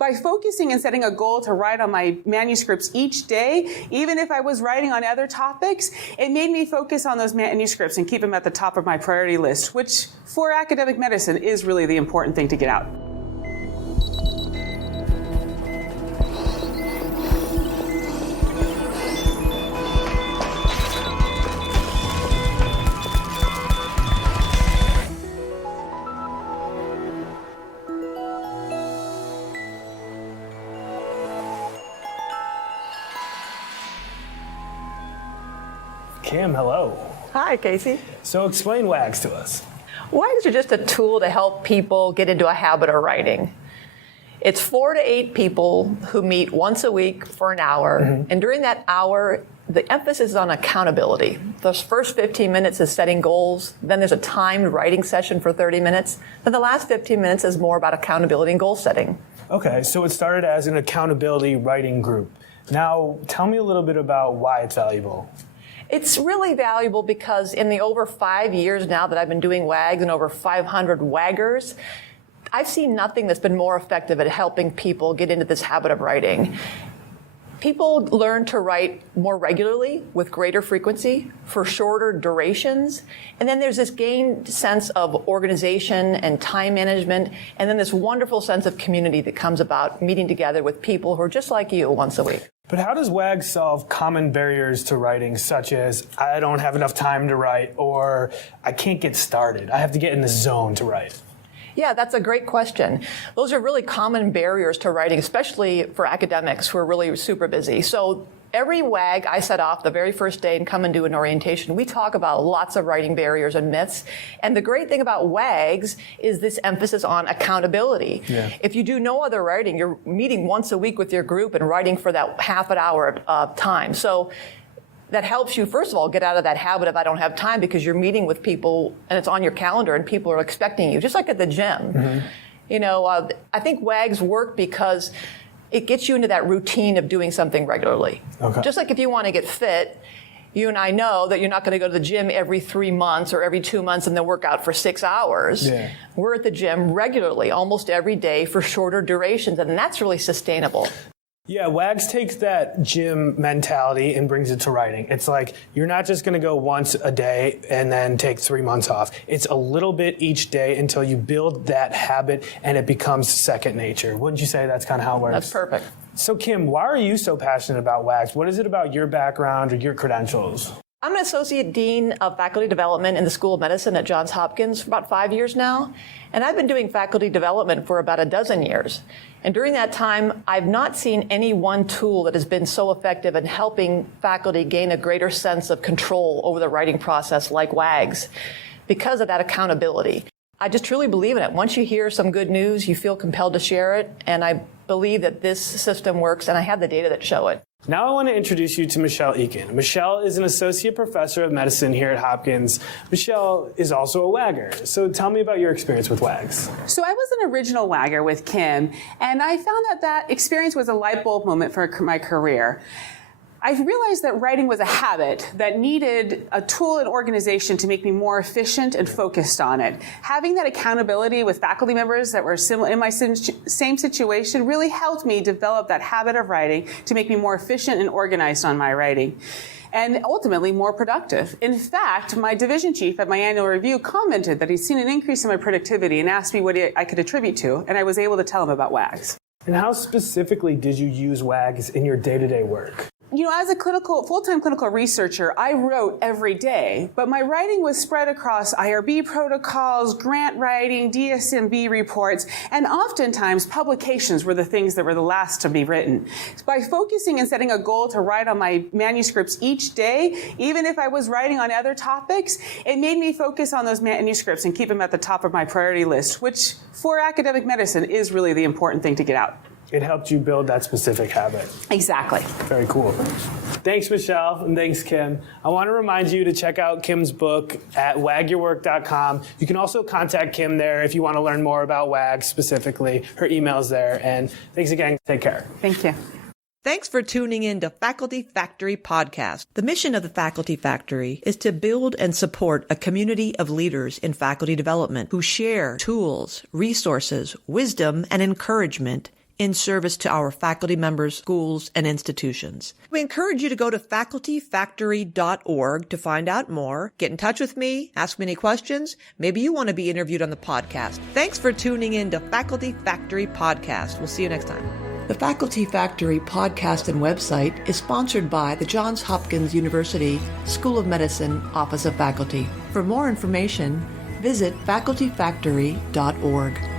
By focusing and setting a goal to write on my manuscripts each day, even if I was writing on other topics, it made me focus on those manuscripts and keep them at the top of my priority list, which for academic medicine is really the important thing to get out. Kim, hello. Hi, Casey. So explain WAGs to us. WAGs are just a tool to help people get into a habit of writing. It's 4 to 8 people who meet once a week for an hour. Mm-hmm. And during that hour, the emphasis is on accountability. Those first 15 minutes is setting goals. Then there's a timed writing session for 30 minutes. Then the last 15 minutes is more about accountability and goal setting. Okay, so it started as an accountability writing group. Now, tell me a little bit about why it's valuable. It's really valuable because in the over 5 years now that I've been doing WAGs and over 500 WAGers, I've seen nothing that's been more effective at helping people get into this habit of writing. People learn to write more regularly with greater frequency for shorter durations. And then there's this gained sense of organization and time management. And then this wonderful sense of community that comes about meeting together with people who are just like you once a week. But how does WAG solve common barriers to writing, such as I don't have enough time to write, or I can't get started, I have to get in the zone to write? Yeah, that's a great question. Those are really common barriers to writing, especially for academics who are really super busy. So every WAG I set off the very first day and come and do an orientation, we talk about lots of writing barriers and myths. And the great thing about WAGs is this emphasis on accountability. Yeah. If you do no other writing, you're meeting once a week with your group and writing for that half an hour of time. So that helps you, first of all, get out of that habit of I don't have time, because you're meeting with people and it's on your calendar and people are expecting you, just like at the gym. Mm-hmm. You know, I think WAGs work because it gets you into that routine of doing something regularly. Okay. Just like if you want to get fit, you and I know that you're not going to go to the gym every 3 months or every 2 months and then work out for 6 hours. Yeah. We're at the gym regularly, almost every day for shorter durations, and that's really sustainable. Yeah, WAGs takes that gym mentality and brings it to writing. It's like you're not just going to go once a day and then take 3 months off. It's a little bit each day until you build that habit and it becomes second nature. Wouldn't you say that's kind of how it works? That's perfect. So Kim, why are you so passionate about WAGs? What is it about your background or your credentials? I'm an associate dean of faculty development in the School of Medicine at Johns Hopkins for about 5 years now. And I've been doing faculty development for about a dozen years. And during that time, I've not seen any one tool that has been so effective in helping faculty gain a greater sense of control over the writing process like WAGs, because of that accountability. I just truly believe in it. Once you hear some good news, you feel compelled to share it. And I believe that this system works, and I have the data that show it. Now I want to introduce you to Michelle Eakin. Michelle is an associate professor of medicine here at Hopkins. Michelle is also a WAGger. So tell me about your experience with WAGs. So I was an original WAGger with Kim, and I found that experience was a light bulb moment for my career. I realized that writing was a habit that needed a tool and organization to make me more efficient and focused on it. Having that accountability with faculty members that were in my same situation really helped me develop that habit of writing to make me more efficient and organized on my writing, and ultimately more productive. In fact, my division chief at my annual review commented that he'd seen an increase in my productivity and asked me what I could attribute to, and I was able to tell him about WAGs. And how specifically did you use WAGs in your day-to-day work? You know, as a full-time clinical researcher, I wrote every day, but my writing was spread across IRB protocols, grant writing, DSMB reports, and oftentimes publications were the things that were the last to be written. By focusing and setting a goal to write on my manuscripts each day, even if I was writing on other topics, it made me focus on those manuscripts and keep them at the top of my priority list, which for academic medicine is really the important thing to get out. It helped you build that specific habit. Exactly. Very cool. Thanks, Michelle, and thanks, Kim. I want to remind you to check out Kim's book at wagyourwork.com. You can also contact Kim there if you want to learn more about WAG specifically. Her email's there. And thanks again. Take care. Thank you. Thanks for tuning in to Faculty Factory Podcast. The mission of the Faculty Factory is to build and support a community of leaders in faculty development who share tools, resources, wisdom, and encouragement in service to our faculty members, schools, and institutions. We encourage you to go to facultyfactory.org to find out more. Get in touch with me, ask me any questions. Maybe you want to be interviewed on the podcast. Thanks for tuning in to Faculty Factory Podcast. We'll see you next time. The Faculty Factory podcast and website is sponsored by the Johns Hopkins University School of Medicine Office of Faculty. For more information, visit facultyfactory.org.